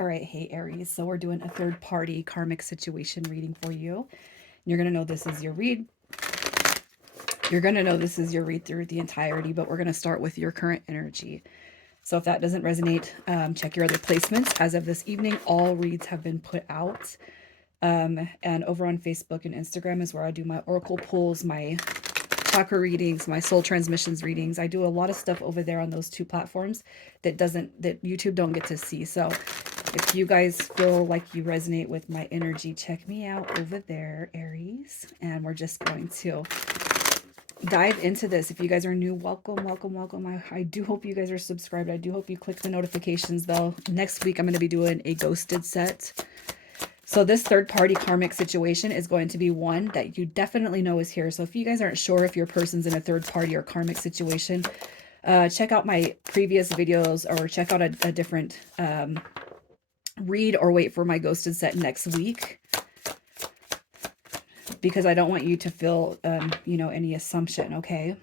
All right, hey Aries. So we're doing a third party karmic situation reading for you. You're going to know this is your read. You're going to know this is your read through the entirety, but we're going to start with your current energy. So if that doesn't resonate, check your other placements. As of this evening, all reads have been put out. And over on Facebook and Instagram is where I do my oracle pulls, my chakra readings, my soul transmissions readings. I do a lot of stuff over there on those two platforms that YouTube don't get to see. So if you guys feel like you resonate with my energy, check me out over there, Aries. And we're just going to dive into this. If you guys are new, welcome, welcome, welcome. I do hope you guys are subscribed. I do hope you click the notifications though. Next week, I'm going to be doing a ghosted set. So this third party karmic situation is going to be one that you definitely know is here. So if you guys aren't sure if your person's in a third party or karmic situation, check out my previous videos or check out a different read or wait for my ghosted set next week, because I don't want you to feel, any assumption. Okay.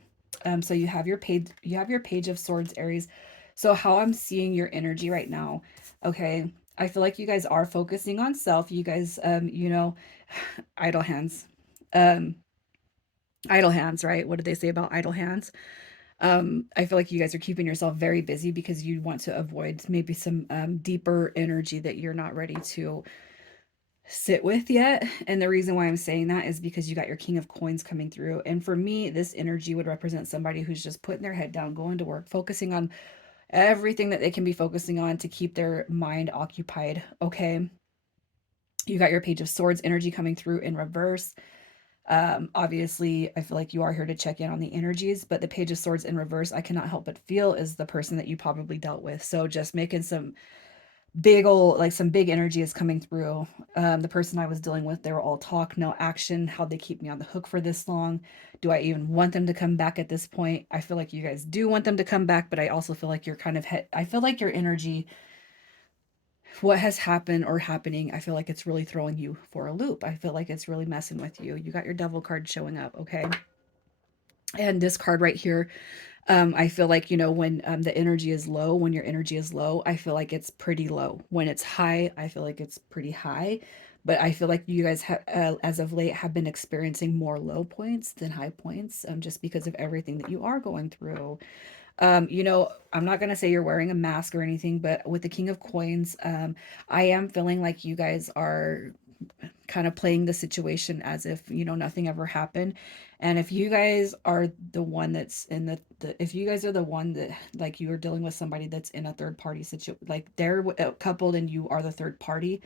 So you have your page of swords, Aries. So how I'm seeing your energy right now. Okay. I feel like you guys are focusing on self. You guys, idle hands, um, idle hands, right? What did they say about idle hands? I feel like you guys are keeping yourself very busy because you want to avoid maybe some deeper energy that you're not ready to sit with yet. And the reason why I'm saying that is because you got your King of Coins coming through. And for me, this energy would represent somebody who's just putting their head down, going to work, focusing on everything that they can be focusing on to keep their mind occupied. Okay. You got your Page of Swords energy coming through in reverse. Obviously, I feel like you are here to check in on the energies, but the Page of Swords in reverse, I cannot help but feel is the person that you probably dealt with. So just making some some big energy is coming through. The person I was dealing with, they were all talk, no action. How'd they keep me on the hook for this long? Do I even want them to come back at this point? I feel like you guys do want them to come back, but I also feel like you're kind of, I feel like your energy, what has happened or happening, I feel like it's really throwing you for a loop. I feel like it's really messing with you. You got your Devil card showing up, okay? And this card right here, I feel like, when the energy is low, when your energy is low, I feel like it's pretty low. When it's high, I feel like it's pretty high. But I feel like you guys have, as of late, have been experiencing more low points than high points, just because of everything that you are going through. I'm not going to say you're wearing a mask or anything, but with the King of Coins, I am feeling like you guys are kind of playing the situation as if, nothing ever happened. And if you guys are the one that's in if you guys are the one that, like, you are dealing with somebody that's in a third party situation, like they're coupled and you are the third party,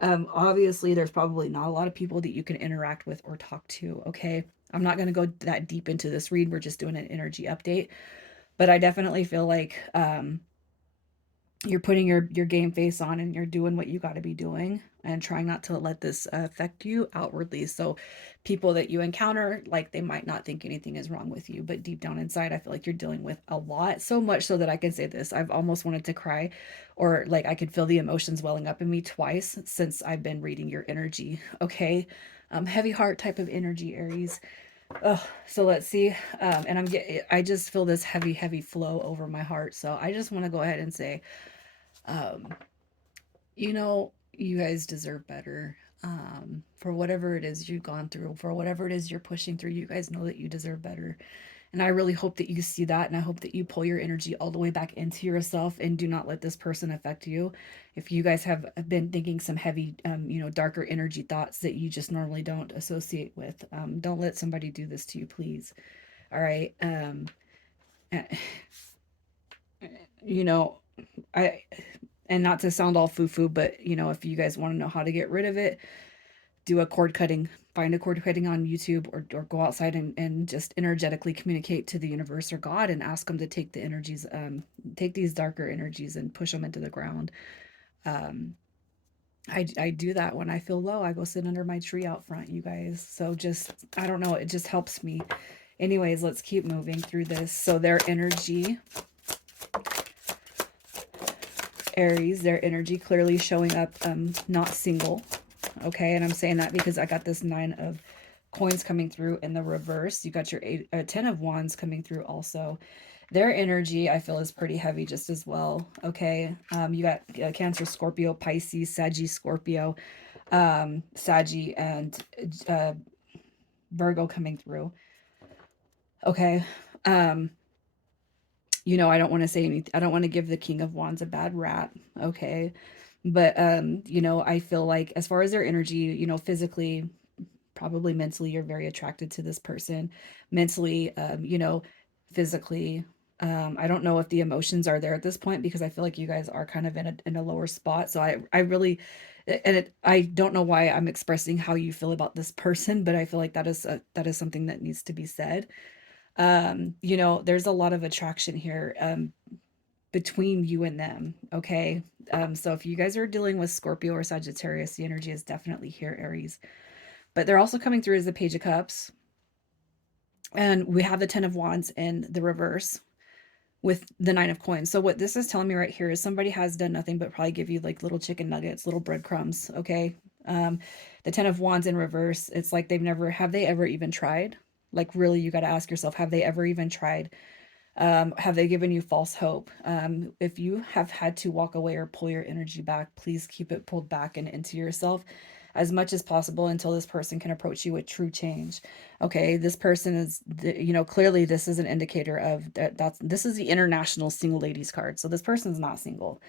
obviously there's probably not a lot of people that you can interact with or talk to. Okay. I'm not going to go that deep into this read. We're just doing an energy update, but I definitely feel like, you're putting your game face on and you're doing what you got to be doing and trying not to let this affect you outwardly. So people that you encounter, like, they might not think anything is wrong with you, but deep down inside, I feel like you're dealing with a lot, so much so that I can say this: I've almost wanted to cry, or like I could feel the emotions welling up in me twice since I've been reading your energy. Okay. Heavy heart type of energy, Aries. Oh, so let's see. And I just feel this heavy, heavy flow over my heart. So I just want to go ahead and say, um, you guys deserve better. For whatever it is you've gone through, for whatever it is you're pushing through, you guys know that you deserve better. And I really hope that you see that. And I hope that you pull your energy all the way back into yourself and do not let this person affect you. If you guys have been thinking some heavy, darker energy thoughts that you just normally don't associate with, don't let somebody do this to you, please. All right. You know, I, and not to sound all foo-foo, but if you guys want to know how to get rid of it, do a cord cutting. Find a cord cutting on YouTube, or go outside and just energetically communicate to the universe or God and ask them to take the energies, take these darker energies and push them into the ground. Um, I do that when I feel low. I go sit under my tree out front, you guys. So just, I don't know, it just helps me. Anyways, let's keep moving through this. So their energy, Aries, their energy clearly showing up, not single. Okay, and I'm saying that because I got this 9 of coins coming through in the reverse. You got your 10 of wands coming through also. Their energy, I feel, is pretty heavy just as well. Okay. You got Cancer, Scorpio, Pisces, Saggy, Scorpio, Saggy, and uh, Virgo coming through. Okay. Um, I don't want to say anything. I don't want to give the King of Wands a bad rap. Okay. But, I feel like as far as their energy, physically, probably mentally, you're very attracted to this person. Mentally, physically, I don't know if the emotions are there at this point because I feel like you guys are kind of in a lower spot. So I really, I don't know why I'm expressing how you feel about this person, but I feel like that is something that needs to be said. There's a lot of attraction here, between you and them. Okay. So if you guys are dealing with Scorpio or Sagittarius, the energy is definitely here, Aries. But they're also coming through as the Page of Cups. And we have the Ten of Wands in the reverse with the Nine of Coins. So what this is telling me right here is somebody has done nothing but probably give you like little chicken nuggets, little breadcrumbs. Okay. Um, the Ten of Wands in reverse, it's like have they ever even tried? Like, really, you got to ask yourself, have they ever even tried? Have they given you false hope? If you have had to walk away or pull your energy back, please keep it pulled back and into yourself as much as possible until this person can approach you with true change. Okay, this person is, clearly this is an indicator of this is the international single ladies card. So this person's not single.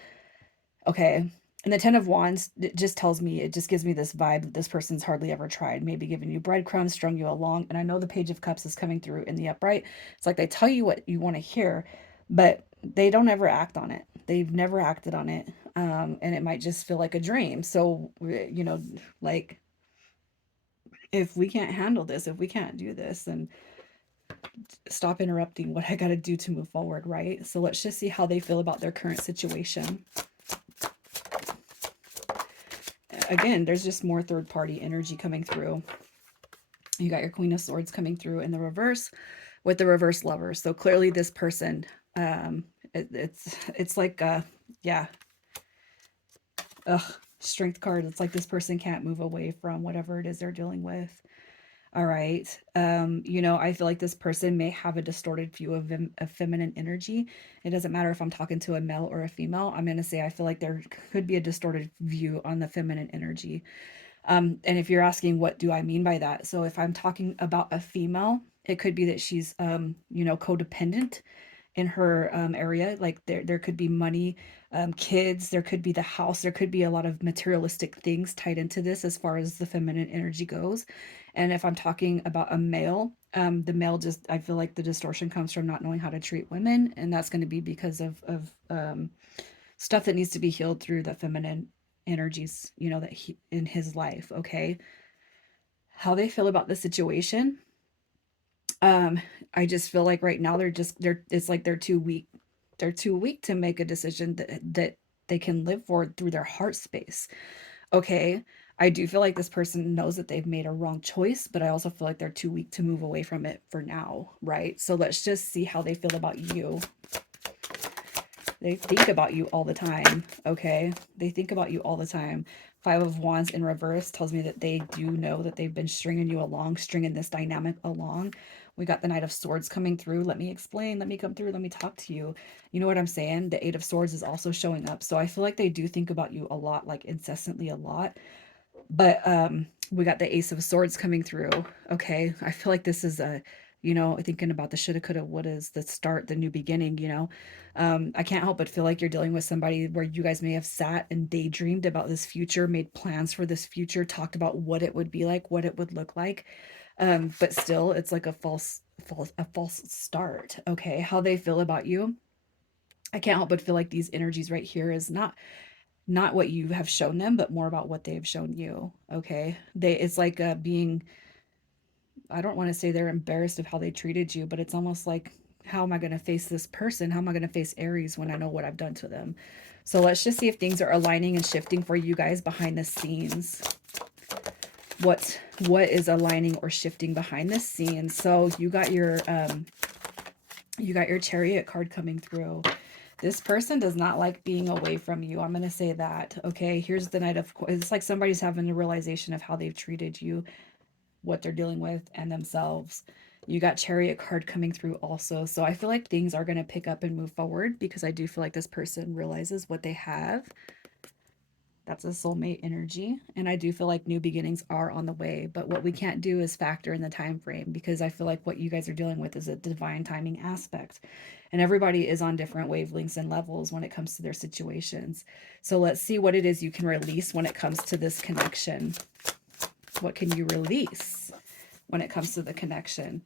Okay. And the Ten of Wands, it just tells me, it just gives me this vibe that this person's hardly ever tried, maybe giving you breadcrumbs, strung you along. And I know the Page of Cups is coming through in the upright. It's like they tell you what you want to hear, but they don't ever act on it. They've never acted on it. And it might just feel like a dream. So, like, if we can't handle this, if we can't do this, then stop interrupting what I got to do to move forward, right? So let's just see how they feel about their current situation. Again, there's just more third party energy coming through. You got your Queen of Swords coming through in the reverse with the reverse Lovers. So clearly this person, it's like, yeah, strength card. It's like this person can't move away from whatever it is they're dealing with. All right. I feel like this person may have a distorted view of feminine energy. It doesn't matter if I'm talking to a male or a female. I'm going to say I feel like there could be a distorted view on the feminine energy. And if you're asking, what do I mean by that? So if I'm talking about a female, it could be that she's, codependent in her area. Like there could be money, kids, there could be the house, there could be a lot of materialistic things tied into this as far as the feminine energy goes. And if I'm talking about a male, the male just, I feel like the distortion comes from not knowing how to treat women, and that's going to be because of stuff that needs to be healed through the feminine energies, that he in his life. Okay, how they feel about the situation, um I just feel like right now they're it's like they're too weak to make a decision that they can live for through their heart space. Okay, I do feel like this person knows that they've made a wrong choice, but I also feel like they're too weak to move away from it for now, right? So let's just see how they feel about you. They think about you all the time, okay? They think about you all the time. Five of Wands in reverse tells me that they do know that they've been stringing you along, stringing this dynamic along. We got the Knight of Swords coming through. Let me explain. Let me come through. Let me talk to you. You know what I'm saying? The Eight of Swords is also showing up. So I feel like they do think about you a lot, like incessantly a lot. But we got the Ace of Swords coming through. Okay, I feel like this is thinking about the shoulda, coulda, wouldas, the start, the new beginning. I can't help but feel like you're dealing with somebody where you guys may have sat and daydreamed about this future, made plans for this future, talked about what it would be like, what it would look like. But still, it's like a false start. Okay, how they feel about you, I can't help but feel like these energies right here is not what you have shown them, but more about what they've shown you. Okay. It's like being, I don't want to say they're embarrassed of how they treated you, but it's almost like, how am I going to face this person? How am I going to face Aries when I know what I've done to them? So let's just see if things are aligning and shifting for you guys behind the scenes. What is aligning or shifting behind the scenes? So you got your Chariot card coming through. This person does not like being away from you. I'm going to say that. Okay, here's the Knight of It's like somebody's having a realization of how they've treated you. what they're dealing with and themselves. You got Chariot card coming through also. So I feel like things are going to pick up and move forward because I do feel like this person realizes what they have. That's a soulmate energy. And I do feel like new beginnings are on the way. But what we can't do is factor in the time frame because I feel like what you guys are dealing with is a divine timing aspect. And everybody is on different wavelengths and levels when it comes to their situations. So let's see what it is you can release when it comes to this connection. What can you release when it comes to the connection?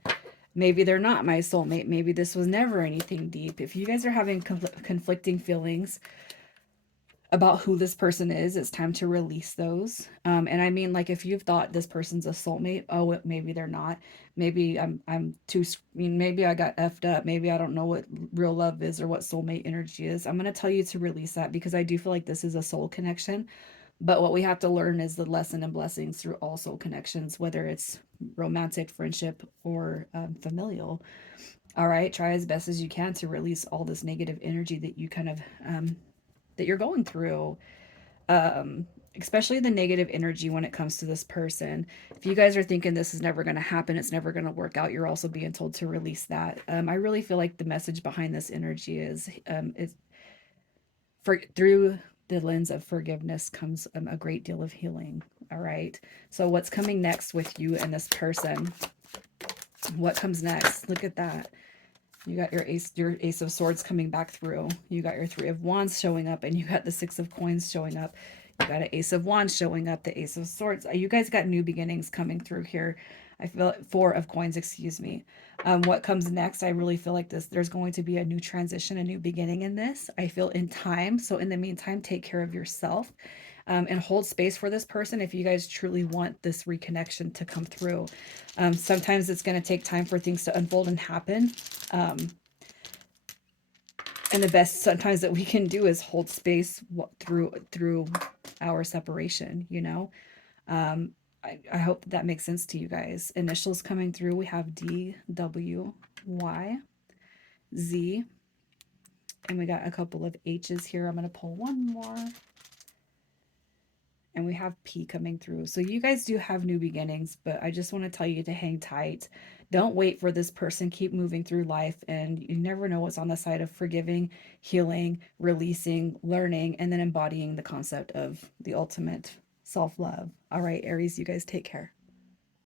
Maybe they're not my soulmate. Maybe this was never anything deep. If you guys are having conflicting feelings about who this person is, it's time to release those. And I mean, like, if you've thought this person's a soulmate, oh, maybe they're not. Maybe I'm too. I mean, maybe I got effed up. Maybe I don't know what real love is or what soulmate energy is. I'm gonna tell you to release that because I do feel like this is a soul connection. But what we have to learn is the lesson and blessings through all soul connections, whether it's romantic, friendship, or familial. All right, try as best as you can to release all this negative energy that you kind of that you're going through, especially the negative energy when it comes to this person. If you guys are thinking this is never going to happen, it's never going to work out, you're also being told to release that. I really feel like the message behind this energy is for through the lens of forgiveness comes a great deal of healing. All right. So what's coming next with you and this person? What comes next? Look at that. You got your ace of swords coming back through. You got your 3 of wands showing up, and you got the 6 of coins showing up. You got an ace of wands showing up, the ace of swords. You guys got new beginnings coming through here. I feel 4 of coins, excuse me. What comes next? I really feel like there's going to be a new transition, a new beginning in this. I feel in time. So in the meantime, take care of yourself. And hold space for this person if you guys truly want this reconnection to come through. Sometimes it's going to take time for things to unfold and happen. Um, and the best sometimes that we can do is hold space through our separation, you know. um I hope that makes sense to you guys. Initials coming through, we have D, W, Y, Z, and we got a couple of H's here. I'm going to pull one more, and we have P coming through. So you guys do have new beginnings, but I just want to tell you to hang tight. Don't wait for this person. Keep moving through life, and you never know what's on the side of forgiving, healing, releasing, learning, and then embodying the concept of the ultimate self-love. All right, Aries, you guys take care.